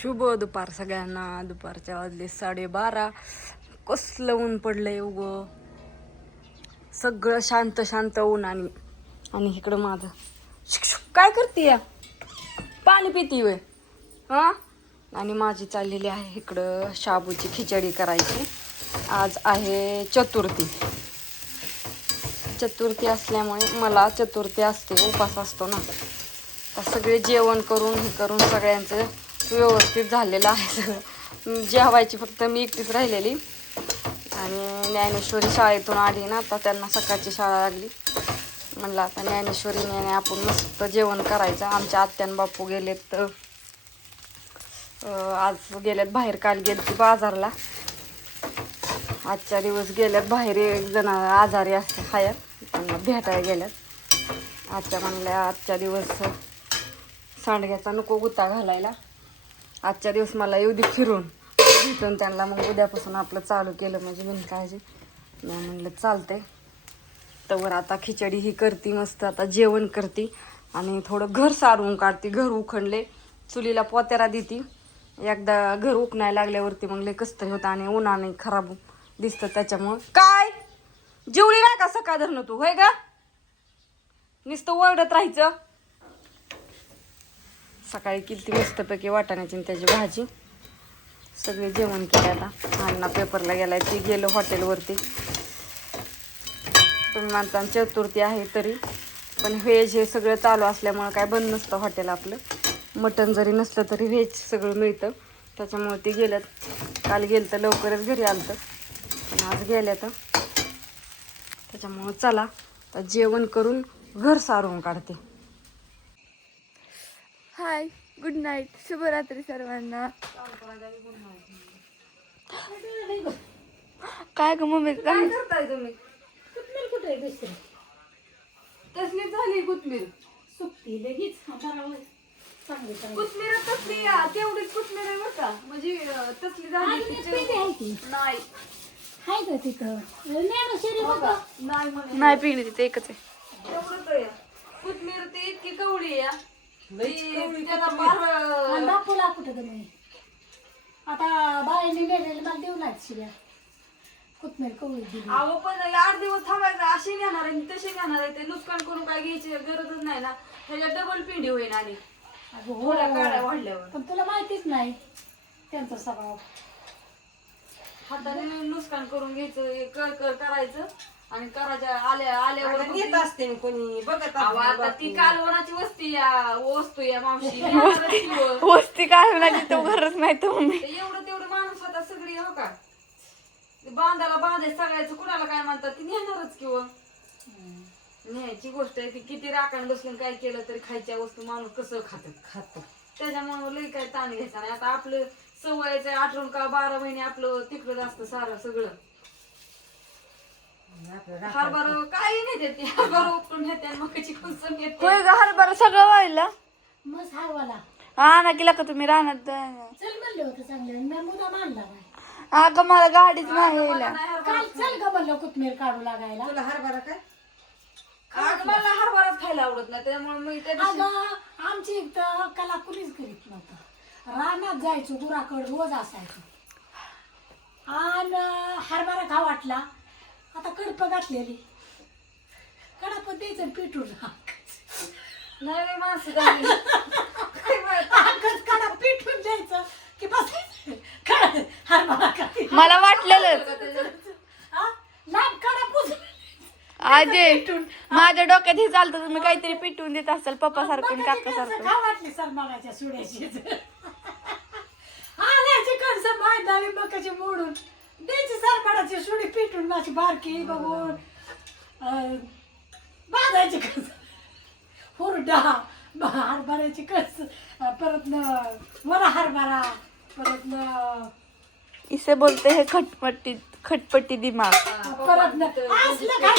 शुभ दुपार सगळ्यांना. दुपारच्या वाजले 12:30. कसलं ऊन पडलंय उगं, सगळं शांत शांत ऊन. आणि इकडं माझं काय करते या, पाणी पिती वे हा. आणि माझी चाललेली आहे इकडं शाबूची खिचडी करायची. आज आहे चतुर्थी. चतुर्थी असल्यामुळे मला चतुर्थी असते, उपास असतो ना. तर सगळे जेवण करून हे करून सगळ्यांचं व्यवस्थित झालेलं आहे. सगळं जेवायची फक्त मी एकटीच राहिलेली. आणि ज्ञानेश्वरी शाळेतून आली ना, आता त्यांना सकाळची शाळा लागली. म्हणलं आता ज्ञानेश्वरीने आपण मस्त जेवण करायचं. आमच्या आत्यान बापू गेलेत, आज गेल्यात बाहेर. काल गेले बाजारला, आजच्या दिवस गेल्यात बाहेर. एक जण आजारी असते हयात, त्यांना भेटायला गेल्यात. आजच्या दिवस सांडग्याचा नको गुत्ता घालायला. आजच्या दिवस मला येऊ दे फिरून भेटून त्यांना. मग उद्यापासून आपलं चालू केलं म्हणजे बिन काळजी. मी म्हणलं चालतंय. तर आता खिचडी ही करते मस्त. आता जेवण करते आणि थोडं घर सारून काढते. घर उखंडले, चुलीला पोत्यारा देते. एकदा घर उकणायला लागल्यावरती मग लय कसं तरी होतं आणि उन्हाने खराब दिसतं. त्याच्यामुळं काय जेवली नाही का सकाळ धरणं तू, होय का? नुसतं ओरडत राहायचं. सकाळी केली मस्तपैकी वाटाण्याची आणि त्याची भाजी. सगळे जेवण केले. आता अण्णा पेपरला गेलाय, ती गेलो हॉटेलवरती. तुम्ही म्हणता चतुर्थी आहे तरी पण व्हेज हे सगळं चालू असल्यामुळं काय बंद नसतं हॉटेल आपलं. मटण जरी नसलं तरी व्हेज सगळं मिळतं. त्याच्यामुळे ते गेल्यात. काल गेलं तर लवकरच घरी आलं तर, पण आज गेल्या तर. त्याच्यामुळं चला तर जेवण करून घर सारून काढते. हाय, गुड नाईट, शुभरात्री सर्वांना. काय ग मम्मी, काय करताय तुम्ही? कोथमीर कुठे दुसरी तसली झाली कोथमीर सुकती लगेच. कोथमीर तसली तेवढीच कोथमीर आहे बरं का, म्हणजे तसली झाली नाही. हाय का तिथं नाही पिकली तिथे, एकच आहे. तेवढंच आहे कोथमीर. ती इतकी कवळी आहे त्याला दाखवला कुठं तुम्ही आता बायांनी नेलेली मला देऊ नाही शिव्या. कोथमीर कवळी दिली. अहो पण 8 दिवस थांबायचं. अशी घेणार आहे तशी घेणार आहे. ते नुकसान करून काय घ्यायची गरजच नाही ना. ह्याच्या डबल पिंडी होईल आणि थोड्या काळ्या वाढल्यावर. पण तुला माहितीच नाही त्यांचा स्वभाव. हाताने नुकसान करून घ्यायचं, कर करायचं आणि करायच्या आल्यावर येत असते कोणी बघत. आता ती कालवनाची वस्ती वस्तू या मावशी. वस्ती काय होणार, तो घरच नाही तर मम्मी. एवढं तेवढं माणूस आता सगळी हो का बांधायला बांधायचं सगळ्याचं. कुणाला काय म्हणतात ती नेणारच किंवा न्यायची गोष्ट आहे. ती किती राखण बसून काय केलं तरी खायच्या वस्तू माणूस कसं खात. त्याच्यामुळे लई काय ताण घ्यायचा नाही. आता आपलं सवयचं 8 का 12 महिने आपलं तिकडं असतं सारं सगळं. हरभरा काही नाही देते. हरभरा उपटून नेते आणि मकाची कुंचन घेते. होय ग, हरभरा सगळं व्हायला मस्त हवाला हा ना. केला का तुम्ही राहणार? चल म्हणलं होतं चांगलं, मी मुदा मानला बाय. अगं मला गाडीच नाही यायला. काल चल ग म्हणलं कोथमीर काढू लागायला. तुला हरभरा काय? मला हरभराच खायला आवडत नाही. त्यामुळे मी त्या दिवशी अगं आमची इथं कला कुणीच करीत नव्हतं. रानात जायचो, गुराकड रोज असायचो. आणि हरभरा खा वाटला. आता कडप घातलेली कडापत द्यायचं पिठून नाही माणसं कडा पिठून द्यायचं की बस हरभरा खाते. मला वाटलेलं लांब कडा पुस आजे माझ्या डोक्यात हे चालतं, तुम्ही काहीतरी पिटवून देत असाल पप्पा सारखं काका सारखं. खा वाटली सलमानाच्या सुड्याची आल्याची कणस मैदावी मकाची मोडून द्यायची सरपणाची सुडी पिटून माझी बारकी बघून बांधायची कणस हुरडा हरभऱ्याची कणस परत वरा हरभरा परत इसे बोलते हे खटपटी दिमाग. परत असलं काय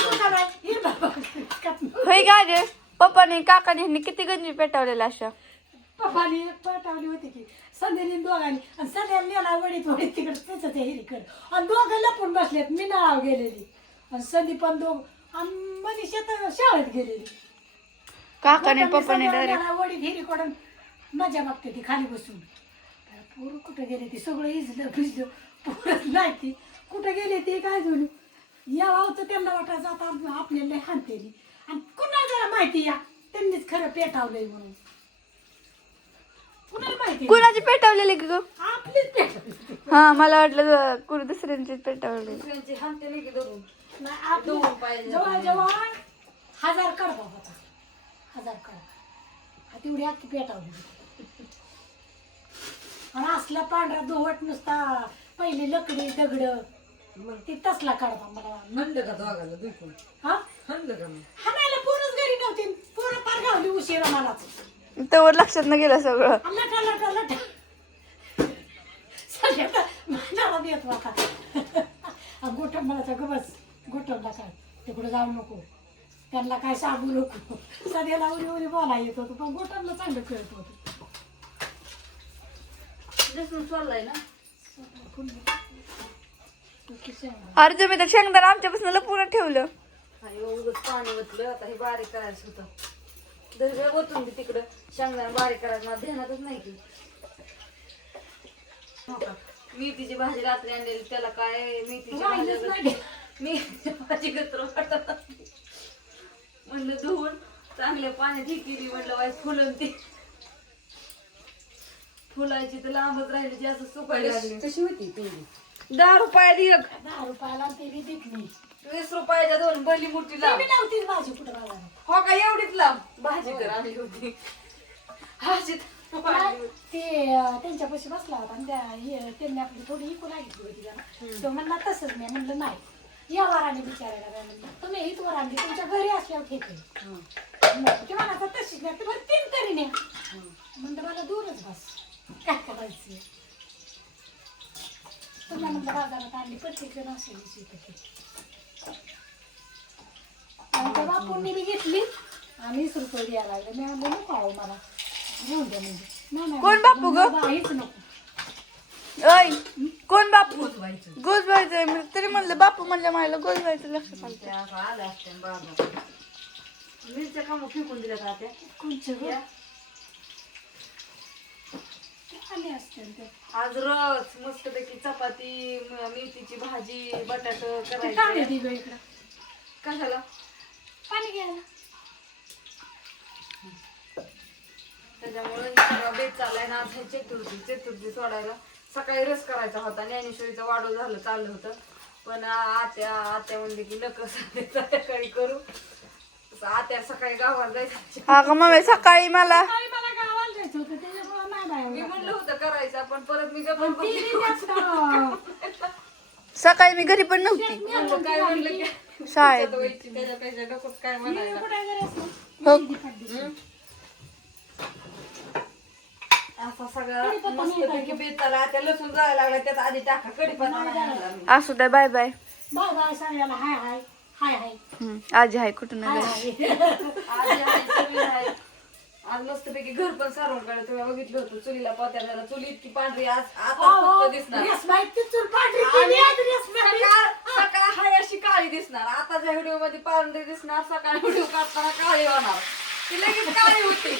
होय का गे. पप्पाने काकाने ह्यांनी किती गंजी पेटवलेला अशा. पप्पानी पटावली होती की संध्यानी दोघांनी आणि संध्याला नेला वडीत तिकडे त्याचं ते हिरीकड आणि दोघं लपून बसलेत. मी नाव गेलेली आणि संधी पण मनीषा तर शाळेत गेलेली. काकाने पप्पाने डायरेक्ट वडीत हिरीकडून मजा बघते ती खाली बसून. पोरं कुठं गेले ते सगळं इजलं भिजलं पोरच नाही ती कुठं गेले ते काय झालं यावं तर त्यांना वाटायचं आता आपल्याला हाणते आणि कुणाला जरा माहिती या त्यांनीच खरं पेटावलंय म्हणून कुणाला माहिती कुणाची पेटवलेली की ग आपलीच पेटावली हा मला वाटलं कुणी दुसऱ्यांची पेटवलेली दुसऱ्यांची हाणते नाही की धरून नाही आपली जवळजवळ 1000 कडबा होता 1000 कडबा तेवढी अख्खी पेटावली होती. आणि असला पांढरा दोहट नुसता पहिले लकडी दगड मग ती तसला कडबा मला म्हणलं का दोघाला दुखून हा म्हणलं का मग हाणायला पोरच घरी नव्हती पोरं पार गावली उशिरा मला तवर लक्षात न गेलं सगळं लटा लटा लटा सगळ्यात माझ्याला देत होता गोठण मला गबस गोठणला काय तिकडे जाऊ नको त्यांना काय सांगू नको सध्याला उरी उरी बोला येत होतं पण गोठणला चांगलं कळत होतं लसूण सोललाय ना अरे तुम्ही तर शेंगदाणा आमच्यापासून लपून ठेवलं आणि उगच पाणी ओतलं आता हे बारीक करायचं होतं दर्जा ओतून बी तिकडं शेंगदाणा बारीक करायचं मला ध्यानातच नाही की हो का? मेथीची भाजी रात्री आणलेली त्याला काय मेथीची राहिलंच भाजी नाही. मेथीची भाजी कचरा वाटत असते. म्हणलं धुवून चांगल्या पाण्यात ही केली म्हणलं वाईट फुलं ती फुलायची तर लांबच राहिली जी असं सुकायला लागली कशी होती तेवढी 10 रुपयाला एक 10 रुपयाला ते बी दिखली 20 रुपयाच्या 2 भली मोठी ते लांब बी नव्हतीच भाजी कुठं बाजारात हो का एवढीच लांब भाजी तर आणली होती भाजी तर आणली होती. ते त्यांच्यापाशी बसला होता आणि त्यांनी आपली थोडी इकू लागली होती जरा तो म्हणला तसंच नाही म्हणलं नाही या वराने विचारायला काय म्हणलं तुम्ही हीच वर आणली तुमच्या घरी असल्यावर ठेके ते मला तशीच नाही बरं 3 तरी नाही म्हणलं मला दूरच बस काय करायचं तुम्हाला म्हणलं बाजारात आणली प्रत्येक जण असेल आणि त्या बापूंनी बी घेतली आणि 20 रुपये द्यायला लागले मी म्हणलं नको आहो मला घेऊन द्या म्हणजे नाही कोण बापू ग? हेच नको ऐ कोण बापू गोजवायचंय मी तरी म्हणलं बापू म्हणलं मला गोजवायचं लक्षात आलं ते असं आलं असतं बाजार मिरच्या कामं फेकून दिल्या का त्या कोणचं ग? आले असते ते आज रस मस्तपैकी चपाती मेथीची भाजी बटाट काढे करायचं दे ग इकडं कशाला पाणी घ्यायला त्याच्यामुळे सगळा बेत चाललाय ना आज चतुर्थी सोडायला सकाळी रस करायचा होता ज्ञानेश्वरीचं वाढव झालं चाललं होतं पण आत्या म्हणले की नको सकाळी करू आत्या सकाळी गावाला जायचं हा का मम्मी सकाळी मला आणि मला गावाला जायचं होतं त्याच्यामुळे नाही बाहेर मी म्हणलं होतं करायचं पण परत मी पण ती बी जास्त सकाळी मी घरी पण नव्हती काय म्हणलं की शाळेत त्याच्यापेक्षा नकोच काय म्हणायला कुठे घरी असतो हो. असा सगळा मस्तपैकी बेत चालला आता लसूण जायला लागला त्यात आधी टाका कडीपत्ता नाही घातला मी. असू द्या बाय बाय बाय बाय सगळ्याला हाय हाय हाय हाय आजी आहे कुठं हाय नाही हाय आधी आहे, सगळी आहे. आज मस्तपैकी घर पण सारवून काढलं तुला बघितलं होतं चुलीला पात्याला चुली इतकी पांढरी आज आता फक्त दिसणार रेसबाई ती चूल पांढरी केली आज रेसबाई सकाळ हाय अशी काळी दिसणार आताच्या व्हिडिओ मध्ये पांढरी दिसणार सकाळी व्हिडिओ काढताना काळी होणार ती लगेच काळी होती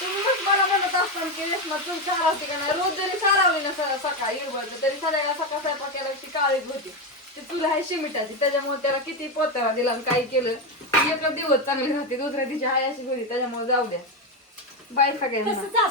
तुम्ही मग मला म्हणत असताना की रेसमा चूल सारवते का नाही रोज जरी सारवली ना सकाळी इरबडते तरी सगळ्या सकाळ स्वयंपाक केला की काळीच होती ती चूल आहे शिमिटाची त्याच्यामुळे त्याला किती पोत्याला दिला आणि काही केलं एकच दिवस चांगली राहते दुसऱ्या दिवशी हाय अशी होती त्याच्यामुळे जाऊ द्या बाय सगळ्यांना तसंच